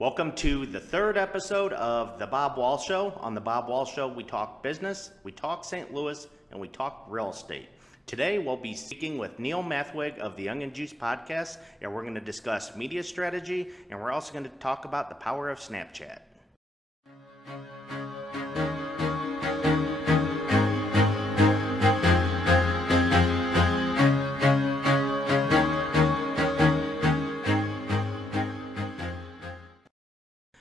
Welcome to the third episode of The Bob Wall Show. On The Bob Wall Show, we talk business, we talk St. Louis, and we talk real estate. Today, we'll be speaking with Neil Mathweg of the Onion Juice podcast, and we're going to discuss media strategy, and we're also going to talk about the power of Snapchat.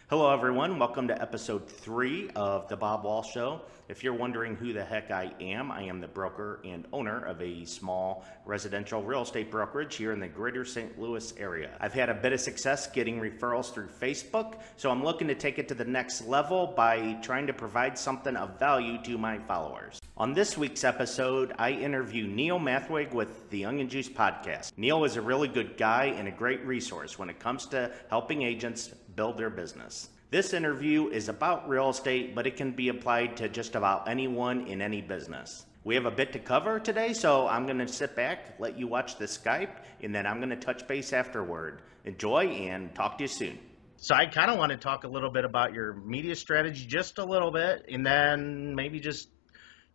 Hello everyone, welcome to episode 3 of The Bob Wall Show. If you're wondering who the heck I am the broker and owner of a small residential real estate brokerage here in the greater St. Louis area. I've had a bit of success getting referrals through Facebook, so I'm looking to take it to the next level by trying to provide something of value to my followers. On this week's episode, I interview Neil Mathweg with the Onion Juice podcast. Neil is a really good guy and a great resource when it comes to helping agents build their business. This interview is about real estate, but it can be applied to just about anyone in any business. We have a bit to cover today, so I'm going to sit back, let you watch the Skype, and then I'm going to touch base afterward. Enjoy and talk to you soon. So I kind of want to talk a little bit about your media strategy, just a little bit, and then maybe just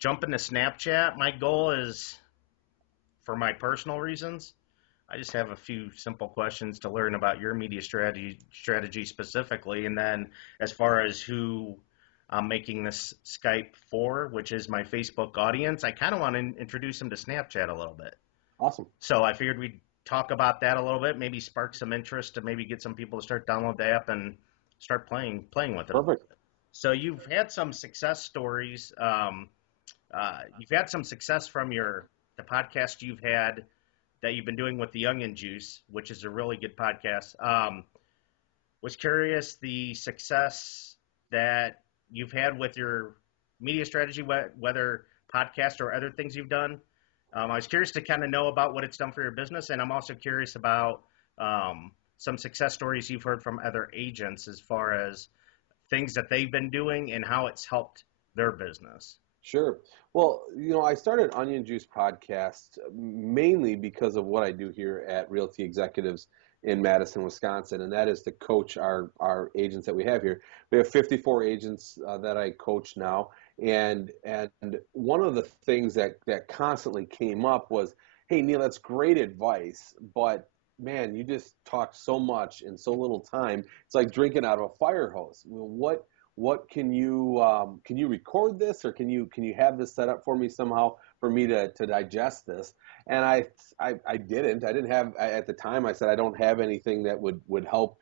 jump into Snapchat. My goal is, for my personal reasons, I just have a few simple questions to learn about your media strategy specifically. And then as far as who I'm making this Skype for, which is my Facebook audience, I kind of want to introduce them to Snapchat a little bit. Awesome. So I figured we'd talk about that a little bit, maybe spark some interest to maybe get some people to start download the app and start playing with it. Perfect. So you've had some success stories. You've had some success from the podcast you've had that you've been doing with the Onion Juice, which is a really good podcast. Was curious the success that you've had with your media strategy, whether podcast or other things you've done. I was curious to kind of know about what it's done for your business, and I'm also curious about some success stories you've heard from other agents as far as things that they've been doing and how it's helped their business. Sure. Well, I started Onion Juice podcast mainly because of what I do here at Realty Executives in Madison, Wisconsin, and that is to coach our agents that we have here. We have 54 agents that I coach now, and one of the things that constantly came up was, hey, Neil, that's great advice, but man, you just talk so much in so little time. It's like drinking out of a fire hose. What can you record this, or can you have this set up for me somehow for me to digest this? And I didn't have at the time. I said I don't have anything that would help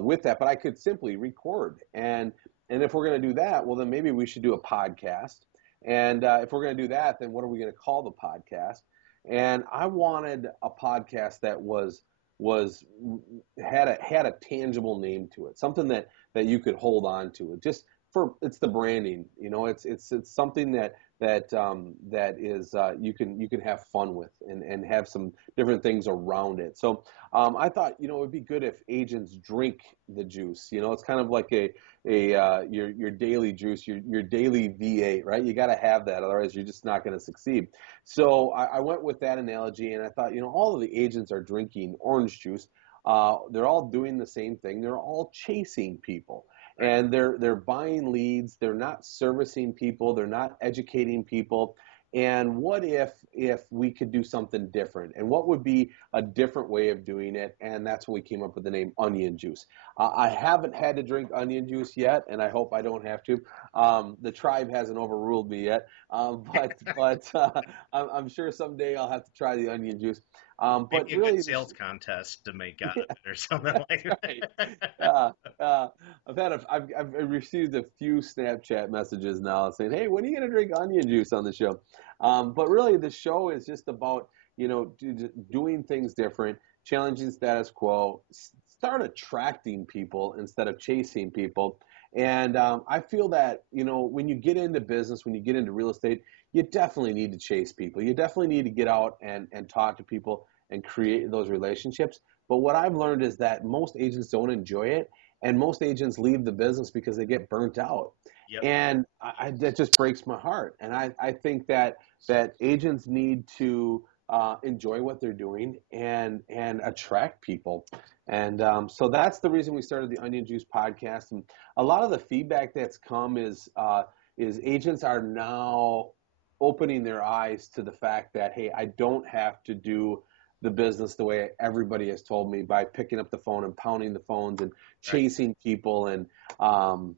with that, but I could simply record. And if we're going to do that, well, then maybe we should do a podcast. And if we're going to do that, then what are we going to call the podcast? And I wanted a podcast that had a tangible name to it, something that you could hold on to. It's the branding, it's something that is you can have fun with and have some different things around it. So I thought it would be good if agents drink the juice. It's kind of like your daily juice, your daily V8, right? You got to have that, otherwise you're just not going to succeed. So I went with that analogy, and I thought all of the agents are drinking orange juice. They're all doing the same thing. They're all chasing people, and they're buying leads. They're not servicing people. They're not educating people. And what if we could do something different? And what would be a different way of doing it? And that's when we came up with the name Onion Juice. I haven't had to drink onion juice yet, and I hope I don't have to. The tribe hasn't overruled me yet, but I'm sure someday I'll have to try the onion juice. But maybe really, a sales contest to make out of it or something like that. I've received a few Snapchat messages now saying, "Hey, when are you going to drink onion juice on the show?" But really, the show is just about doing things different, challenging status quo, start attracting people instead of chasing people. And I feel that when you get into business, when you get into real estate, you definitely need to chase people. You definitely need to get out and talk to people and create those relationships. But what I've learned is that most agents don't enjoy it, and most agents leave the business because they get burnt out. Yep. And that just breaks my heart. And I think that agents need to enjoy what they're doing and attract people. And so that's the reason we started the Onion Juice podcast. And a lot of the feedback that's come is agents are now opening their eyes to the fact that, hey, I don't have to do the business the way everybody has told me by picking up the phone and pounding the phones and Right. chasing people. And Right.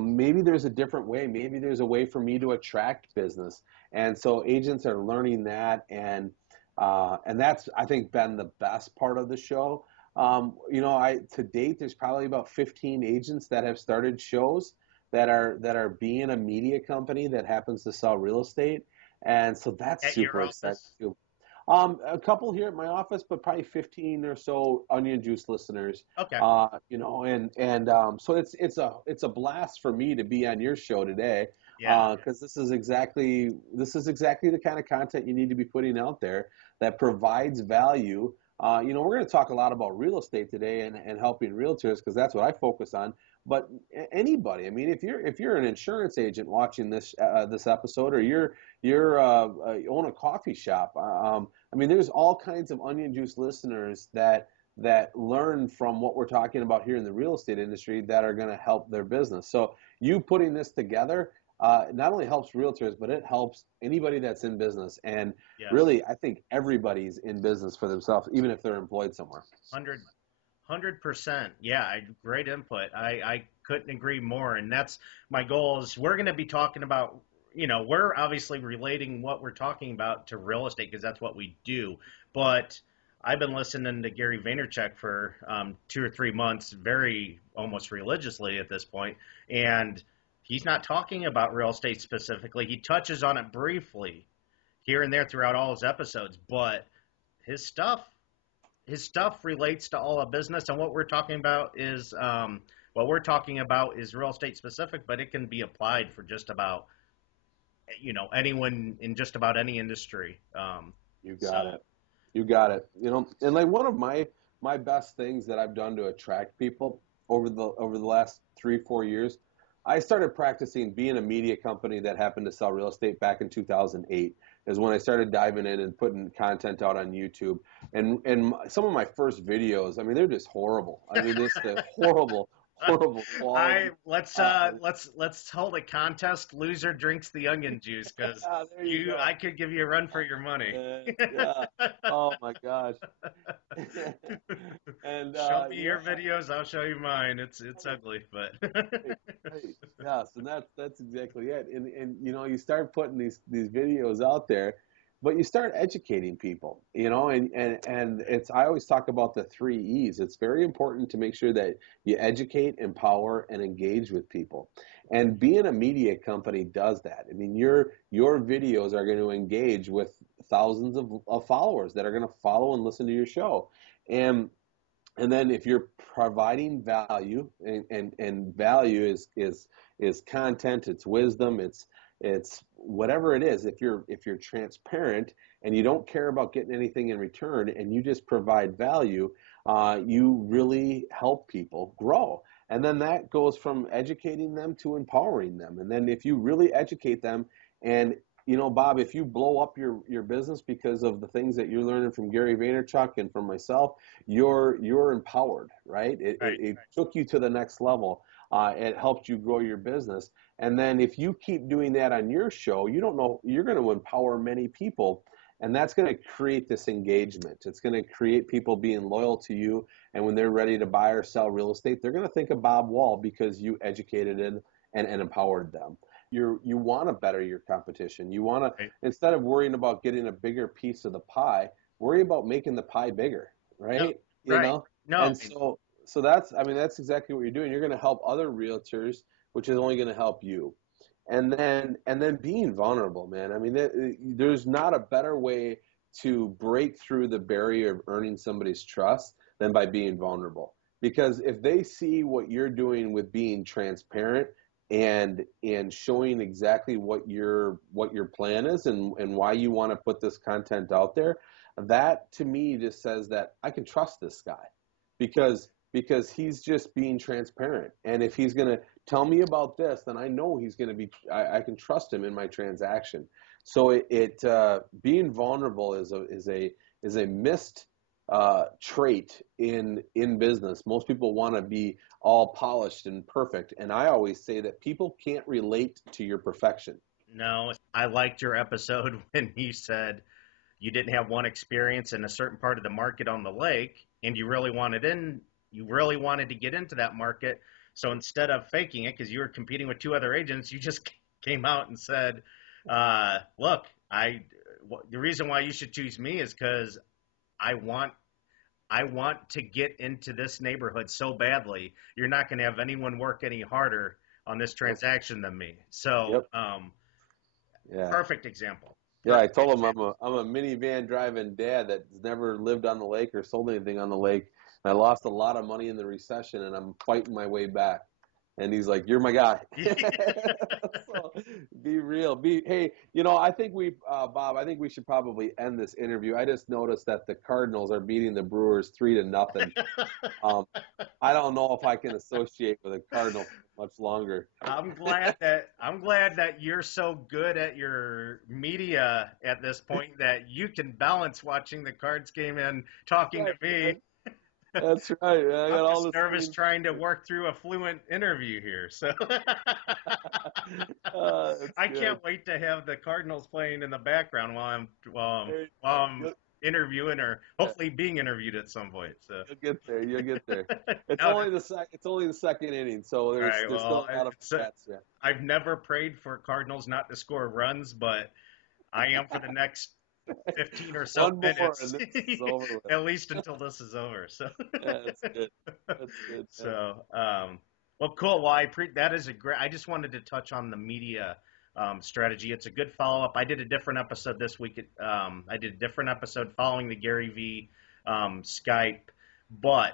maybe there's a different way. Maybe there's a way for me to attract business. And so agents are learning that, and that's, I think, been the best part of the show. To date, there's probably about 15 agents that have started shows that are being a media company that happens to sell real estate, and so that's At your super exciting office? too. A couple here at my office, but probably 15 or so Onion Juice listeners. Okay. So it's a blast for me to be on your show today, Yeah. because this is exactly the kind of content you need to be putting out there that provides value. We're going to talk a lot about real estate today and helping realtors because that's what I focus on. But anybody, I mean, if you're an insurance agent watching this episode, or you're own a coffee shop, I mean, there's all kinds of Onion Juice listeners that learn from what we're talking about here in the real estate industry that are going to help their business. So you putting this together not only helps realtors, but it helps anybody that's in business. And Yes. really, I think everybody's in business for themselves, even if they're employed somewhere. 100%. Yeah, great input. I couldn't agree more. And that's my goal is we're going to be talking about, we're obviously relating what we're talking about to real estate because that's what we do. But I've been listening to Gary Vaynerchuk for 2 or 3 months, very almost religiously at this point, and he's not talking about real estate specifically. He touches on it briefly here and there throughout all his episodes, but his stuff relates to all of business, and what we're talking about is real estate specific, but it can be applied for just about anyone in just about any industry. You got it. You got it. And like one of my best things that I've done to attract people over the last 3-4 years, I started practicing being a media company that happened to sell real estate back in 2008 is when I started diving in and putting content out on YouTube. And some of my first videos, I mean, they're just horrible. I mean, it's the horrible quality. Let's hold a contest. Loser drinks the onion juice because I could give you a run for your money. Yeah. Oh my gosh. And show me your videos, I'll show you mine. It's ugly, but right. Yes, and that's exactly it. And you start putting these videos out there, but you start educating people, and it's, I always talk about the 3 E's. It's very important to make sure that you educate, empower, and engage with people. And being a media company does that. I mean, your videos are going to engage with thousands of followers that are going to follow and listen to your show. And then if you're providing value, and value is content, it's wisdom, it's whatever it is. If you're transparent and you don't care about getting anything in return, and you just provide value, you really help people grow. And then that goes from educating them to empowering them. And then if you really educate them, and Bob, if you blow up your business because of the things that you're learning from Gary Vaynerchuk and from myself, you're empowered, right? It took you to the next level. It helped you grow your business. And then if you keep doing that on your show, you're going to empower many people. And that's going to create this engagement. It's going to create people being loyal to you. And when they're ready to buy or sell real estate, they're going to think of Bob Wall because you educated it and empowered them. You want to better your competition. You want to, instead of worrying about getting a bigger piece of the pie, worry about making the pie bigger, right? No. And so that's exactly what you're doing. You're going to help other realtors, which is only going to help you. And then being vulnerable, man. I mean, there's not a better way to break through the barrier of earning somebody's trust than by being vulnerable. Because if they see what you're doing with being transparent and showing exactly what your plan is and why you want to put this content out there, that to me just says that I can trust this guy because he's just being transparent. And if he's going to tell me about this, then I know he's going to be, I can trust him in my transaction. So being vulnerable is a missed trait in business. Most people want to be all polished and perfect, and I always say that people can't relate to your perfection. No, I liked your episode when you said you didn't have one experience in a certain part of the market on the lake, and you really wanted to get into that market. So instead of faking it, because you were competing with two other agents, you just came out and said, "Look, the reason why you should choose me is because I want I want to get into this neighborhood so badly. You're not going to have anyone work any harder on this Yep. transaction than me." So, Yep. Yeah. perfect example. Yeah, I Perfect told him example. I'm a minivan driving dad that's never lived on the lake or sold anything on the lake. And I lost a lot of money in the recession, and I'm fighting my way back. And he's like, "You're my guy." So be real. Hey, I think Bob, I think we should probably end this interview. I just noticed that the Cardinals are beating the Brewers 3-0. Um, I don't know if I can associate with a Cardinal much longer. I'm glad that you're so good at your media at this point that you can balance watching the Cards game and talking to Right, me. right. That's right. I I'm got all just the nervous same. trying to work through a fluent interview here. So That's I good. can't wait to have the Cardinals playing in the background There you while go. I'm interviewing or hopefully being interviewed at some point. So You'll get there. You'll get there. It's no, only it's only the second inning, so all right. there's still Well, a lot of bats. Yeah. I've never prayed for Cardinals not to score runs, but I am for the next 15 or so One more, minutes, and this is over with. at least until this is over. So, Yeah, that's good. That's good, man. so well, cool. Well, that is a great. I just wanted to touch on the media strategy. It's a good follow up. I did a different episode this week. I did a different episode following the Gary V Skype, but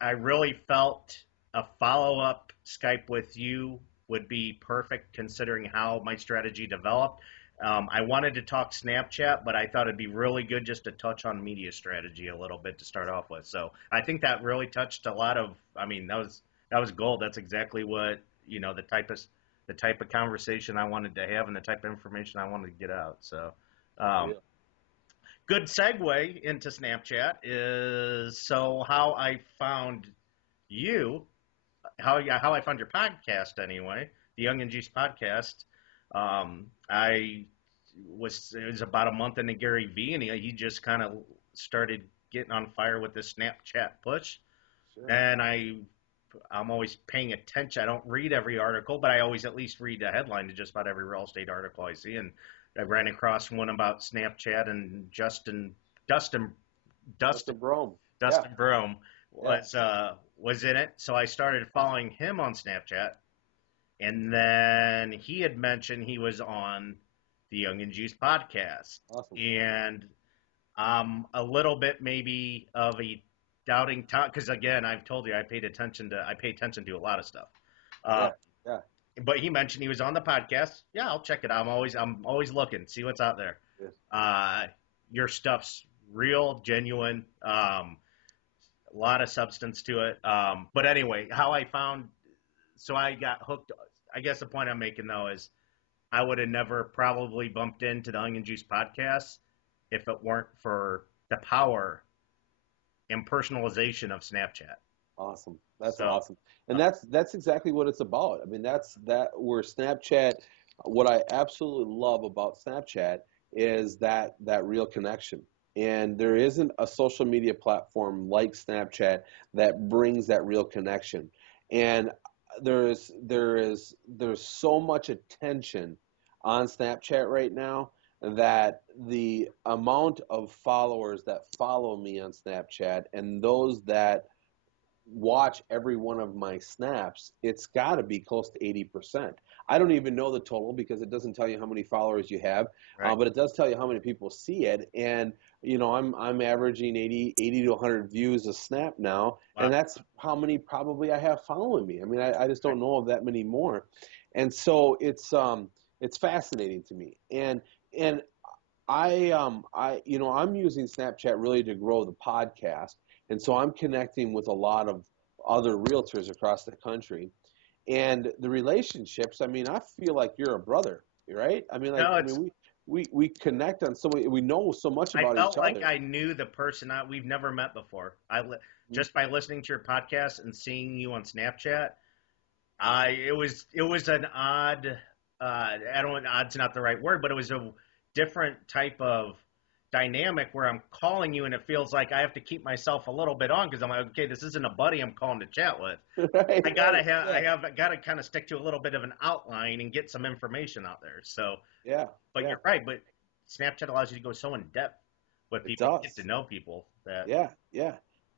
I really felt a follow up Skype with you would be perfect considering how my strategy developed. I wanted to talk Snapchat, but I thought it'd be really good just to touch on media strategy a little bit to start off with. So I think that really touched a lot of. I mean, that was gold. That's exactly what the type of conversation I wanted to have and the type of information I wanted to get out. So um, Deal. good segue into Snapchat is so you, how I found your podcast anyway, the Young and Juice podcast. I it was about a month into Gary V, and he just kind of started getting on fire with the Snapchat push, Sure. and I'm always paying attention. I don't read every article, but I always at least read the headline to just about every real estate article I see. And I ran across one about Snapchat and Dustin, That's a Dustin, Brome. Yeah. Dustin Brome Yeah. was in it. So I started following him on Snapchat, and then he had mentioned he was on the Young and Juice podcast, Awesome. and a little bit maybe of a doubting Tom because again I've told you I pay attention to a lot of stuff. Uh, Yeah. Yeah. but he mentioned he was on the podcast. Yeah, I'll check it out. I'm always looking, see what's out there. Yeah. Your stuff's real, genuine. A lot of substance to it. But anyway, so I got hooked. I guess the point I'm making though is I would have never probably bumped into the Onion Juice podcast if it weren't for the power and personalization of Snapchat. Awesome. That's So, awesome. And that's exactly what it's about. I mean, that's where Snapchat, what I absolutely love about Snapchat is that real connection. And there isn't a social media platform like Snapchat that brings that real connection. And there's so much attention on Snapchat right now that the amount of followers that follow me on Snapchat and those that watch every one of my snaps, it's got to be close to 80%. I don't even know the total because it doesn't tell you how many followers you have, right. but it does tell you how many people see it. And I'm averaging 80 to 100 views a snap now, Wow. and that's how many probably I have following me. I mean, I just Right. don't know of that many more, and so it's fascinating to me. And I'm using Snapchat really to grow the podcast. And so I'm connecting with a lot of other realtors across the country. And the relationships, I mean, I feel like you're a brother, right? I mean, No, we we connect on so many, we know so much I about felt each like other. I knew the person. We've never met before. Just by listening to your podcast and seeing you on Snapchat, it was an odd. I don't. Odd's not the right word, but it was a different type of dynamic where I'm calling you and it feels like I have to keep myself a little bit on because I'm like, okay, this isn't a buddy I'm calling to chat with. Right, right, I yeah, have got to kind of stick to a little bit of an outline and get some information out there. So, yeah, but yeah. you're right. But Snapchat allows you to go so in depth with It people, get to does. know people that Yeah, yeah.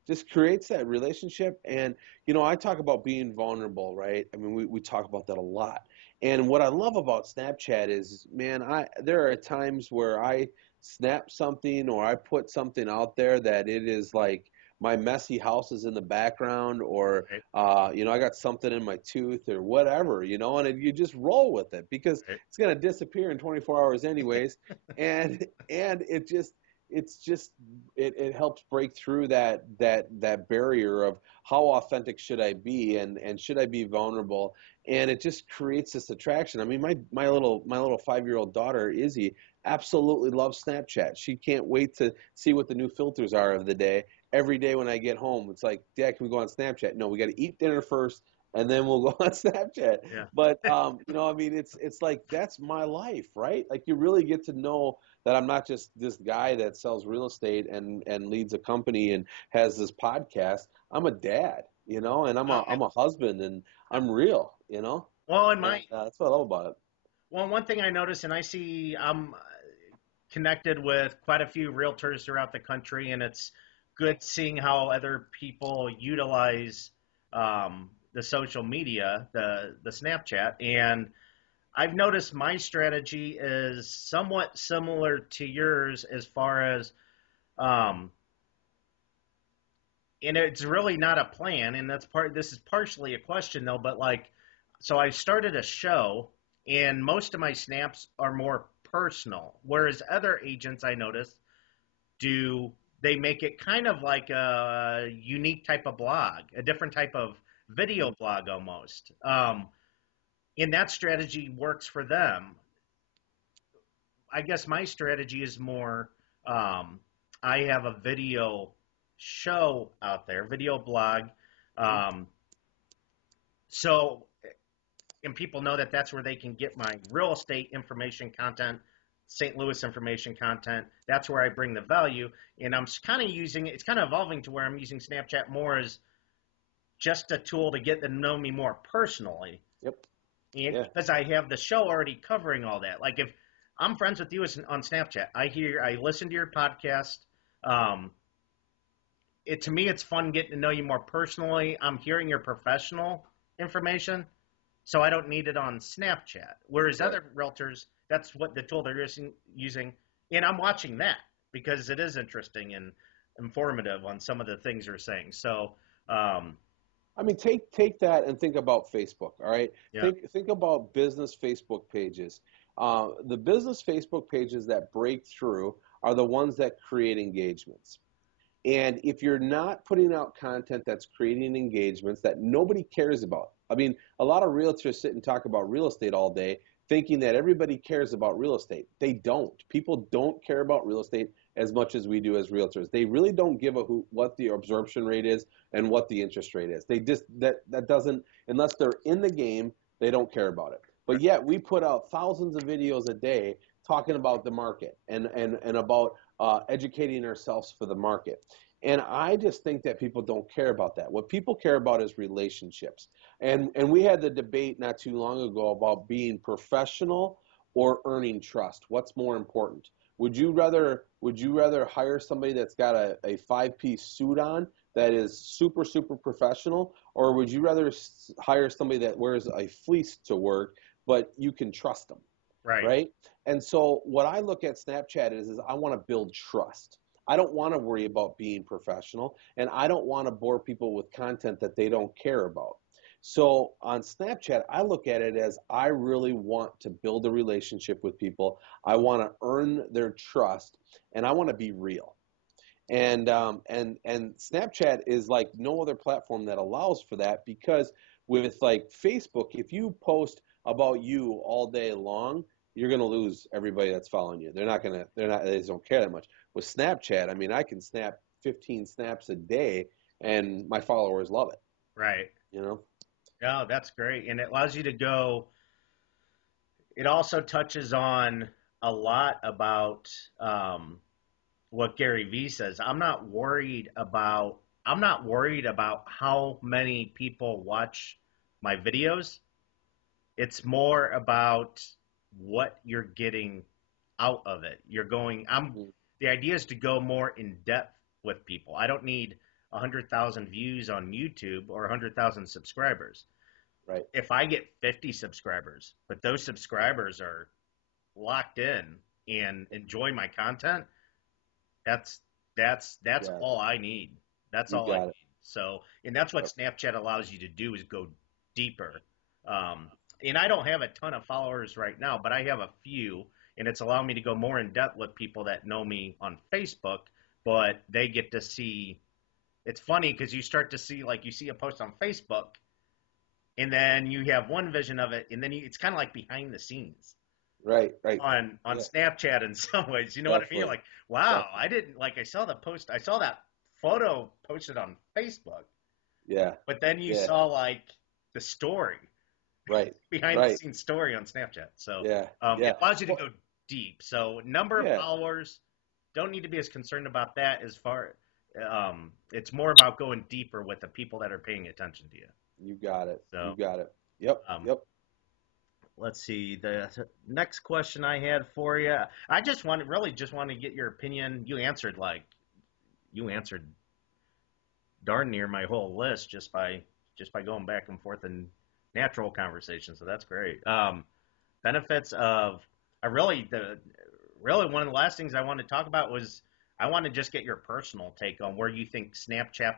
Just creates that relationship. And, I talk about being vulnerable, right? I mean, we talk about that a lot. And what I love about Snapchat is, man, there are times where I snap something or I put something out there that it is like my messy house is in the background, or, right, I got something in my tooth or whatever, and you just roll with it because right, it's going to disappear in 24 hours anyways. And it's just it helps break through that barrier of how authentic should I be, and should I be vulnerable, and it just creates this attraction. I mean, my little 5-year-old daughter Izzy absolutely loves Snapchat. She can't wait to see what the new filters are of the day. Every day when I get home, it's like, Dad, can we go on Snapchat? No, we got to eat dinner first, and then we'll go on Snapchat. yeah. But I mean, it's like that's my life, right? Like you really get to know that I'm not just this guy that sells real estate and leads a company and has this podcast. I'm a dad, and I'm a Oh, I'm a husband, and I'm real, well, in and my that's what I love about it. well, one thing I notice, and I see I'm connected with quite a few realtors throughout the country, and it's good seeing how other people utilize the social media, the Snapchat, and I've noticed my strategy is somewhat similar to yours as far as, um, and it's really not a plan, and this is partially a question though, but like, so I started a show, and most of my snaps are more personal, whereas other agents I notice do they make it kind of like a unique type of blog, a different type of video blog almost. And that strategy works for them. I guess my strategy is more I have a video show out there, video blog. Mhm. Um, so, and people know that that's where they can get my real estate information content, St. Louis information content. That's where I bring the value. And I'm kind of using it's kind of evolving to where I'm using Snapchat more as just a tool to get to know me more personally. Yep. And Yeah. because I have the show already covering all that. Like if I'm friends with you on Snapchat, I listen to your podcast. Um, to me, it's fun getting to know you more personally. I'm hearing your professional information, so I don't need it on Snapchat. Whereas Right. other realtors, that's what the tool they're using, and I'm watching that because it is interesting and informative on some of the things you're saying. So, um, I mean, take that and think about Facebook. All right, yeah, think about business Facebook pages. The business Facebook pages that break through are the ones that create engagements. And if you're not putting out content that's creating engagements that nobody cares about, I mean, a lot of realtors sit and talk about real estate all day, thinking that everybody cares about real estate. They don't. People don't care about real estate as much as we do as realtors. They really don't give a what the absorption rate is and what the interest rate is. They just that doesn't, unless they're in the game, they don't care about it. But yet we put out thousands of videos a day talking about the market and about educating ourselves for the market. And I just think that people don't care about that. What people care about is relationships. And we had the debate not too long ago about being professional or earning trust. What's more important? Would you rather hire somebody that's got a five-piece suit on that is super super professional, or would you rather hire somebody that wears a fleece to work but you can trust them, right. right? And so what I look at Snapchat is I want to build trust. I don't want to worry about being professional, and I don't want to bore people with content that they don't care about. So on Snapchat, I look at it as I really want to build a relationship with people. I want to earn their trust, and I want to be real. And Snapchat is like no other platform that allows for that, because with like Facebook, if you post about you all day long, you're going to lose everybody that's following you. They just don't care that much. With Snapchat, I mean, I can snap 15 snaps a day and my followers love it, Right. you know? Yeah, that's great. And it allows you to go, it also touches on a lot about what Gary Vee says. I'm not worried about how many people watch my videos. It's more about what you're getting out of it. Mm. The idea is to go more in depth with people. I don't need 100,000 views on YouTube or 100,000 subscribers. Right. If I get 50 subscribers, but those subscribers are locked in and enjoy my content, that's that's Yeah. all I need. That's You all I got need. it. So, and that's what Yep. Snapchat allows you to do is go deeper. Um, and I don't have a ton of followers right now, but I have a few, and it's allowing me to go more in depth with people that know me on Facebook, but they get to see. It's funny because you start to see, like, you see a post on Facebook, and then you have one vision of it, and then it's kind of like behind the scenes Right. Right. on Yeah. Snapchat in some ways. You know what I mean? You're Definitely. like, wow, Definitely. I didn't like. I saw the post. I saw that photo posted on Facebook, Yeah. but then you Yeah. saw like the story Right. behind the Right. scenes story on Snapchat. So Yeah. it Yeah. allows you to Well, go deep. So number of yeah. followers, don't need to be as concerned about that as far. It's more about going deeper with the people that are paying attention to you. You got it. You So got it. Yep. um, Yep. let's see. The next question I had for you, I just want to get your opinion. You answered darn near my whole list just by going back and forth in natural conversation. So that's great. Benefits of I really the really one of the last things I wanted to talk about was I want to just get your personal take on where you think Snapchat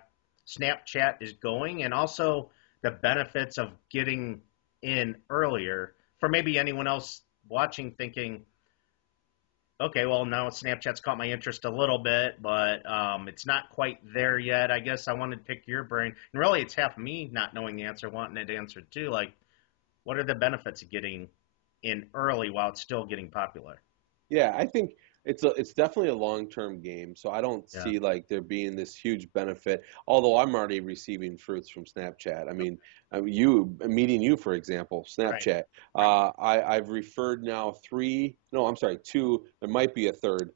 is going, and also the benefits of getting in earlier for maybe anyone else watching thinking, okay, well now Snapchat's caught my interest a little bit, but it's not quite there yet. I guess I wanted to pick your brain, and really it's half me not knowing the answer, wanting it answered too. Like, what are the benefits of getting in early while it's still getting popular? Yeah, I think it's definitely a long-term game, so I don't Yeah. see like there being this huge benefit. Although I'm already receiving fruits from Snapchat. You meeting you, for example, Right. Snapchat. Right. I've referred now three. No, I'm sorry, two. There might be a third.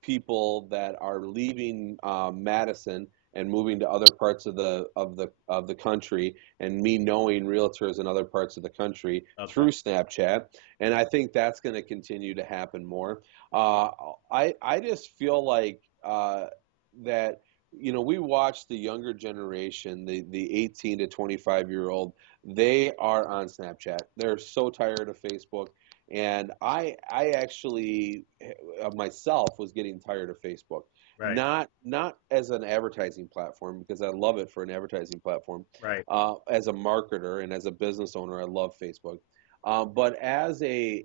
People that are leaving Madison and moving to other parts of the country, and me knowing realtors in other parts of the country Okay. through Snapchat, and I think that's going to continue to happen more. Uh, I just feel like that we watch the younger generation, the 18 to 25-year-old. They are on Snapchat. They're so tired of Facebook, and I actually myself was getting tired of Facebook. Right. Not as an advertising platform because I love it for an advertising platform. Right. As a marketer and as a business owner, I love Facebook. But as a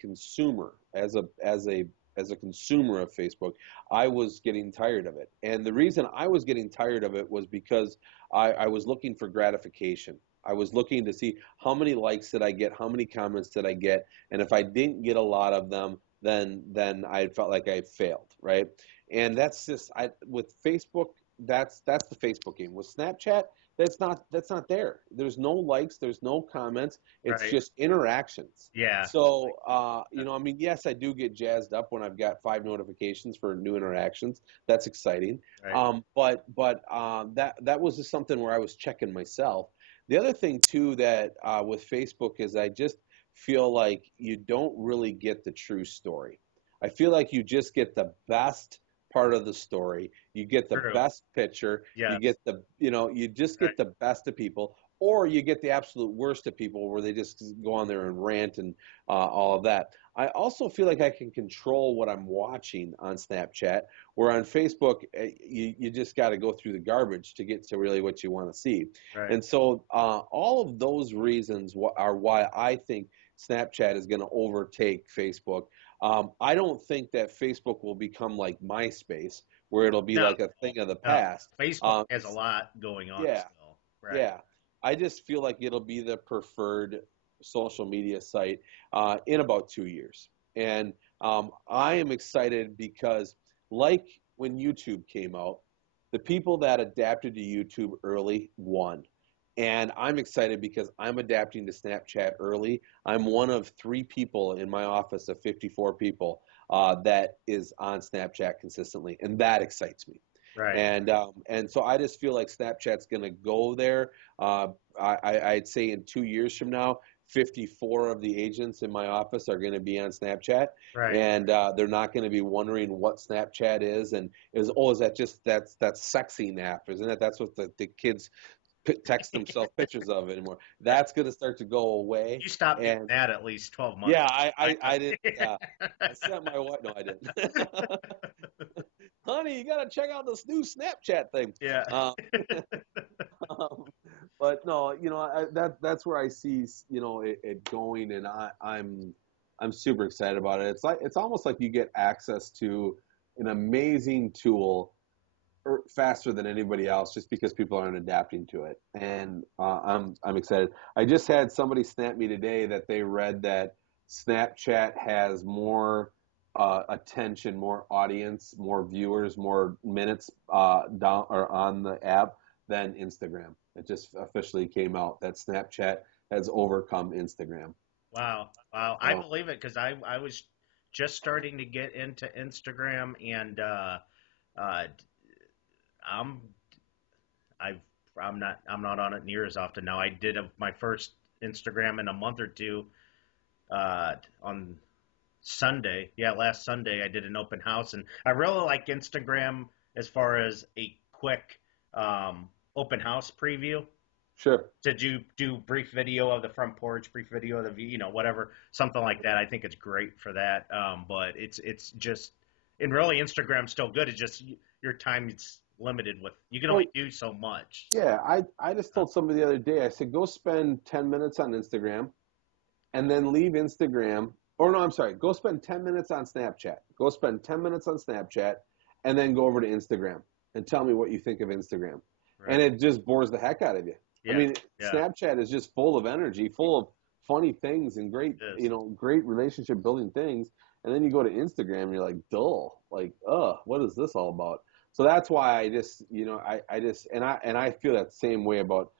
consumer, as a consumer of Facebook, I was getting tired of it. And the reason I was getting tired of it was because I was looking for gratification. I was looking to see how many likes did I get, how many comments did I get, and if I didn't get a lot of them, then I felt like I failed, right? And that's just with Facebook, that's the Facebook game. With Snapchat, that's not there. There's no likes, there's no comments. It's Right. just interactions. Yeah. So, I mean, yes, I do get jazzed up when I've got 5 notifications for new interactions. That's exciting. Right. But that was just something where I was checking myself. The other thing too that with Facebook is I just feel like you don't really get the true story. I feel like you just get the best part of the story. You get the True. best picture. You Yes. get you just Right. get the best of people, or you get the absolute worst of people where they just go on there and rant and all of that. I also feel like I can control what I'm watching on Snapchat, where on Facebook, you just got to go through the garbage to get to really what you want to see. Right. And so all of those reasons are why I think Snapchat is going to overtake Facebook. I don't think that Facebook will become like MySpace, where it'll be No. like a thing of the No. past. Facebook has a lot going on Yeah, still. Right. yeah. I just feel like it'll be the preferred social media site in about 2 years. And I am excited because, like when YouTube came out, the people that adapted to YouTube early won. And I'm excited because I'm adapting to Snapchat early. I'm one of 3 people in my office of 54 people that is on Snapchat consistently, and that excites me. Right. And so I just feel like Snapchat's going to go there. I'd say in 2 years from now, 54 of the agents in my office are going to be on Snapchat, Right. and they're not going to be wondering what Snapchat is and is that just that's sexy nap, isn't it? That's what the kids text themselves pictures of anymore. Right. That's going to start to go away. You stopped doing And that at least 12 months. yeah, I didn't. Yeah, I sent my wife. No, I didn't. Honey, you got to check out this new Snapchat thing. Yeah. Um, um, but no, that's where I see it going, and I'm super excited about it. It's almost like you get access to an amazing tool faster than anybody else just because people aren't adapting to it. And I'm excited. I just had somebody snap me today that they read that Snapchat has more attention, more audience, more viewers, more minutes down or on the app than Instagram. It just officially came out that Snapchat has overcome Instagram. Wow. Wow. I So believe it because I was just starting to get into Instagram and uh, I'm I've I'm not on it near as often now. I did my first Instagram in a month or two on Sunday. Yeah, last Sunday I did an open house, and I really like Instagram as far as a quick open house preview. sure. Did you do brief video of the front porch, brief video of the view, whatever, something like that? I think it's great for that. But it's just, and really Instagram's still good. It's just your time is limited with, you can Well, only do so much. yeah, I just Uh, told somebody the other day, I said, go spend 10 minutes on Instagram and then leave Instagram. Or no, I'm sorry, go spend 10 minutes on Snapchat. Go spend 10 minutes on Snapchat and then go over to Instagram and tell me what you think of Instagram. And right. it just bores the heck out of you. I Yes. mean, Yeah. Snapchat is just full of energy, full of funny things and great, It is. great relationship building things. And then you go to Instagram and you're like dull, like, what is this all about? So that's why I just, I just, and I feel that same way about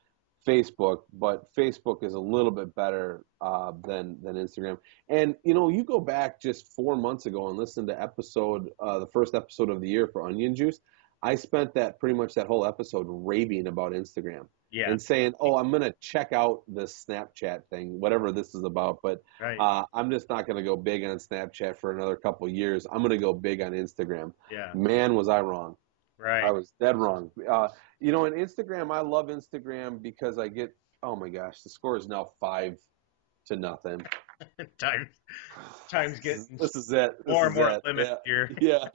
Facebook, but Facebook is a little bit better than Instagram. And you go back just 4 months ago and listen to the first episode of the year for Onion Juice. I spent that pretty much that whole episode raving about Instagram Yeah. and saying, "Oh, I'm gonna check out this Snapchat thing, whatever this is about." But Right. I'm just not gonna go big on Snapchat for another couple years. I'm gonna go big on Instagram. Yeah. Man, was I wrong. I Right. was dead wrong. In Instagram, I love Instagram because I get, oh my gosh, the score is now 5-0. Times times getting This is it. This more and is more it. limited Yeah, here. yeah.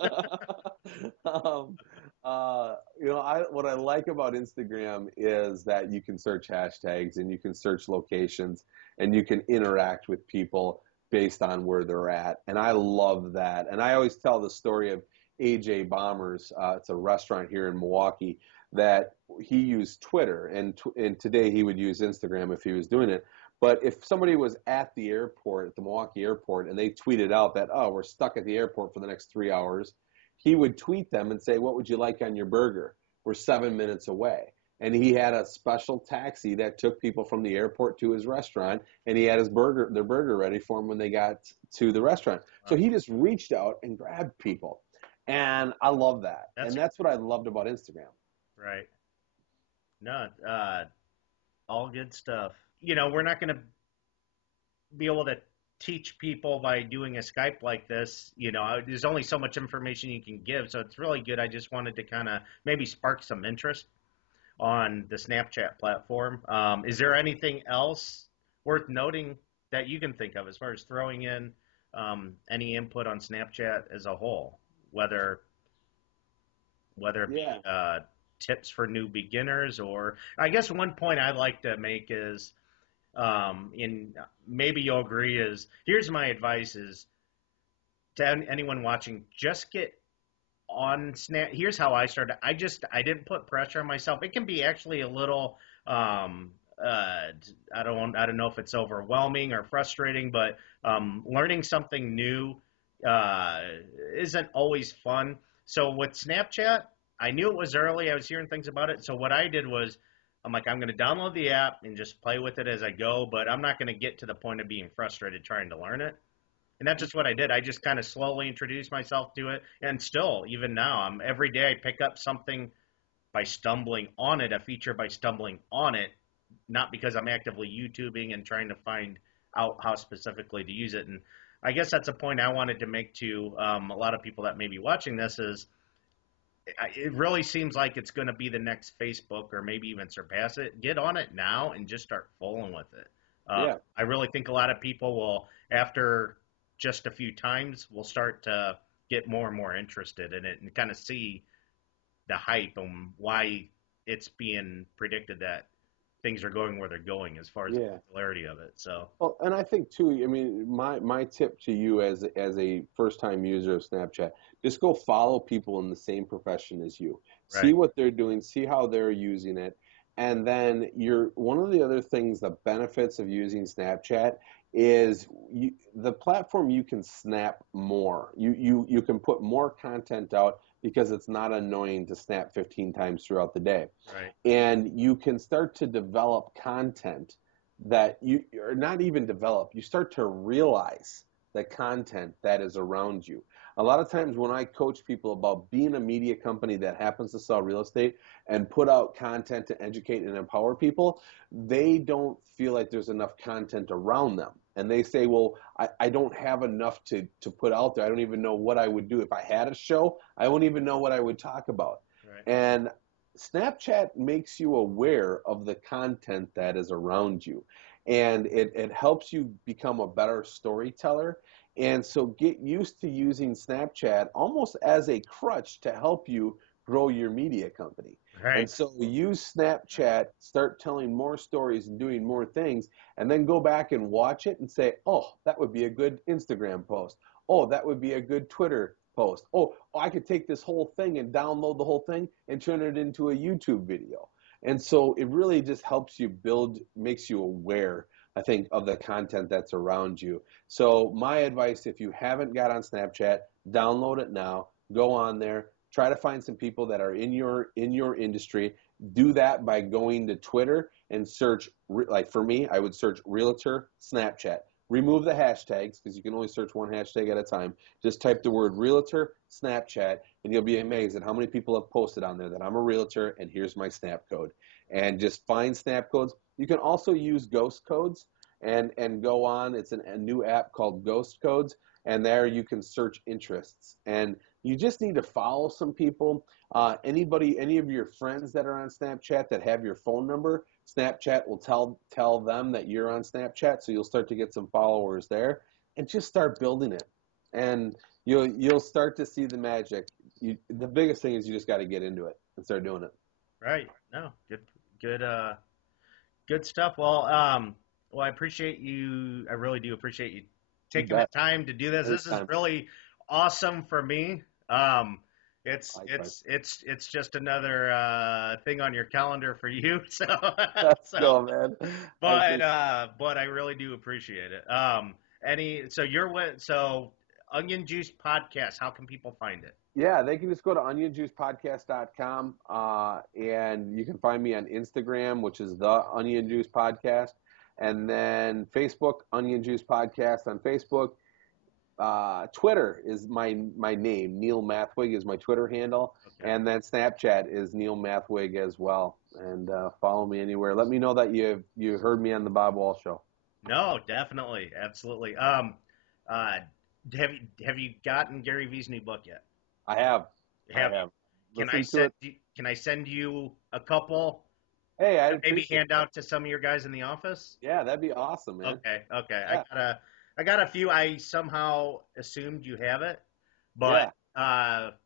um, what I like about Instagram is that you can search hashtags and you can search locations and you can interact with people based on where they're at, and I love that. And I always tell the story of AJ Bombers. It's a restaurant here in Milwaukee that he used Twitter, and today he would use Instagram if he was doing it. But if somebody was at the airport, at the Milwaukee airport, and they tweeted out that, oh, we're stuck at the airport for the next 3 hours, he would tweet them and say, what would you like on your burger? We're 7 minutes away. And he had a special taxi that took people from the airport to his restaurant, and he had their burger ready for them when they got to the restaurant. So Wow. he just reached out and grabbed people. And I love that. That's And that's what I loved about Instagram. right. No, all good stuff. We're not going to be able to teach people by doing a Skype like this. There's only so much information you can give, so it's really good. I just wanted to kind of maybe spark some interest on the Snapchat platform. Is there anything else worth noting that you can think of as far as throwing in any input on Snapchat as a whole, whether it be Yeah. tips for new beginners, or I guess one point I'd like to make is, and maybe you'll agree, is here's my advice is to anyone watching, just get on Snap. Here's how I started. I didn't put pressure on myself. It can be actually a little I don't know if it's overwhelming or frustrating, but learning something new uh, isn't always fun. So with Snapchat, I knew it was early. I was hearing things about it. So what I did was, I'm like, I'm going to download the app and just play with it as I go, but I'm not going to get to the point of being frustrated trying to learn it. And that's just what I did. I just kind of slowly introduced myself to it. And still, even now, every day I pick up something by stumbling on it, a feature by stumbling on it, not because I'm actively YouTubing and trying to find out how specifically to use it. And I guess that's a point I wanted to make to a lot of people that may be watching this is it really seems like it's going to be the next Facebook or maybe even surpass it. Get on it now and just start fooling with it. Yeah. I really think a lot of people will, after just a few times, will start to get more and more interested in it and kind of see the hype and why it's being predicted that things are going where they're going as far as the Yeah. popularity of it. So, Well, and I think too, I mean, my tip to you as a first time user of Snapchat, just go follow people in the same profession as you. See right, what they're doing, see how they're using it. And then one of the other things, the benefits of using Snapchat is the platform you can snap more. You can put more content out because it's not annoying to snap 15 times throughout the day. right, And you can start to develop content that you or not even develop, you start to realize the content that is around you. A lot of times when I coach people about being a media company that happens to sell real estate and put out content to educate and empower people, they don't feel like there's enough content around them. And they say, well, I don't have enough to put out there. I don't even know what I would do. If I had a show, I wouldn't even know what I would talk about. right. And Snapchat makes you aware of the content that is around you. And it helps you become a better storyteller. And so get used to using Snapchat almost as a crutch to help you grow your media company. And Right. so use Snapchat, start telling more stories and doing more things, and then go back and watch it and say, oh, that would be a good Instagram post. Oh, that would be a good Twitter post. Oh, I could take this whole thing and download the whole thing and turn it into a YouTube video. And so it really just helps you build, makes you aware, I think, of the content that's around you. So my advice, if you haven't got on Snapchat, download it now, go on there, try to find some people that are in your industry. Do that by going to Twitter and search, like for me, I would search Realtor Snapchat. Remove the hashtags because you can only search one hashtag at a time. Just type the word Realtor Snapchat and you'll be amazed at how many people have posted on there that I'm a realtor and here's my snap code. And just find snap codes. You can also use ghost codes and go on. It's a new app called Ghost Codes, and there you can search interests. And you just need to follow some people. Any of your friends that are on Snapchat that have your phone number, Snapchat will tell them that you're on Snapchat, so you'll start to get some followers there, and just start building it. And you'll start to see the magic. The biggest thing is you just got to get into it and start doing it. Right. No, good, good stuff. Well, I appreciate you. I really do appreciate you You taking the bet. time to do this. This is Anytime. really awesome for me. It's Likewise. it's just another thing on your calendar for you. So, Let's so, go, man. I appreciate but I really do appreciate it. So Onion Juice Podcast. How can people find it? Yeah, they can just go to onionjuicepodcast.com and you can find me on Instagram, which is the Onion Juice Podcast, and then Facebook, Onion Juice Podcast on Facebook. Twitter is my name. Neil Mathweg is my Twitter handle, Okay. and then Snapchat is Neil Mathweg as well. And follow me anywhere. Let me know that you heard me on the Bob Wall Show. No, definitely, absolutely. Uh, have you gotten Gary Vee's new book yet? I have. I Have have. Can I Listen to it. can I send you a couple Hey, I to maybe appreciate hand that. out to some of your guys in the office? Yeah, that'd be awesome, man. Okay, okay. Yeah, I got a few. I somehow assumed you have it, yeah.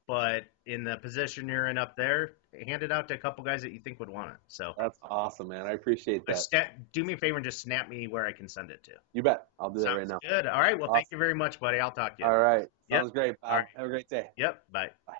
but in the position you're in up there, hand it out to a couple guys that you think would want it. So That's awesome, man. I appreciate that. do me a favor and just snap me where I can send it to. You bet. I'll do that right Sounds now. good. All right. Well, thank Awesome. you very much, buddy. I'll talk to you. All right. Yep. Sounds great, All Bob. right. Have a great day. Yep. Bye. Bye.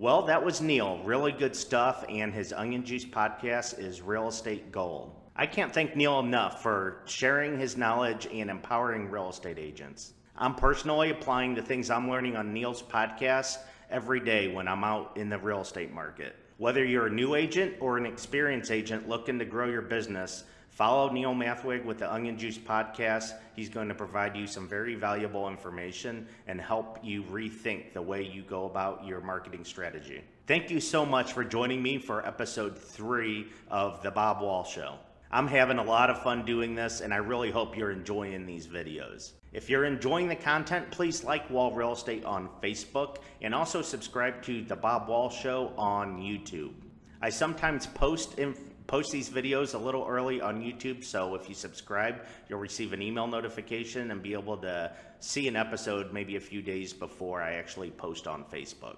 Well, that was Neil. Really good stuff, and his Onion Juice podcast is Real Estate Gold. I can't thank Neil enough for sharing his knowledge and empowering real estate agents. I'm personally applying the things I'm learning on Neil's podcast every day when I'm out in the real estate market. Whether you're a new agent or an experienced agent looking to grow your business, follow Neil Mathweg with the Onion Juice podcast. He's going to provide you some very valuable information and help you rethink the way you go about your marketing strategy. Thank you so much for joining me for episode 3 of The Bob Wall Show. I'm having a lot of fun doing this, and I really hope you're enjoying these videos. If you're enjoying the content, please like Wall Real Estate on Facebook and also subscribe to The Bob Wall Show on YouTube. I sometimes post these videos a little early on YouTube, so if you subscribe, you'll receive an email notification and be able to see an episode maybe a few days before I actually post on Facebook.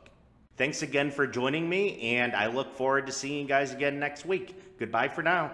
Thanks again for joining me, and I look forward to seeing you guys again next week. Goodbye for now.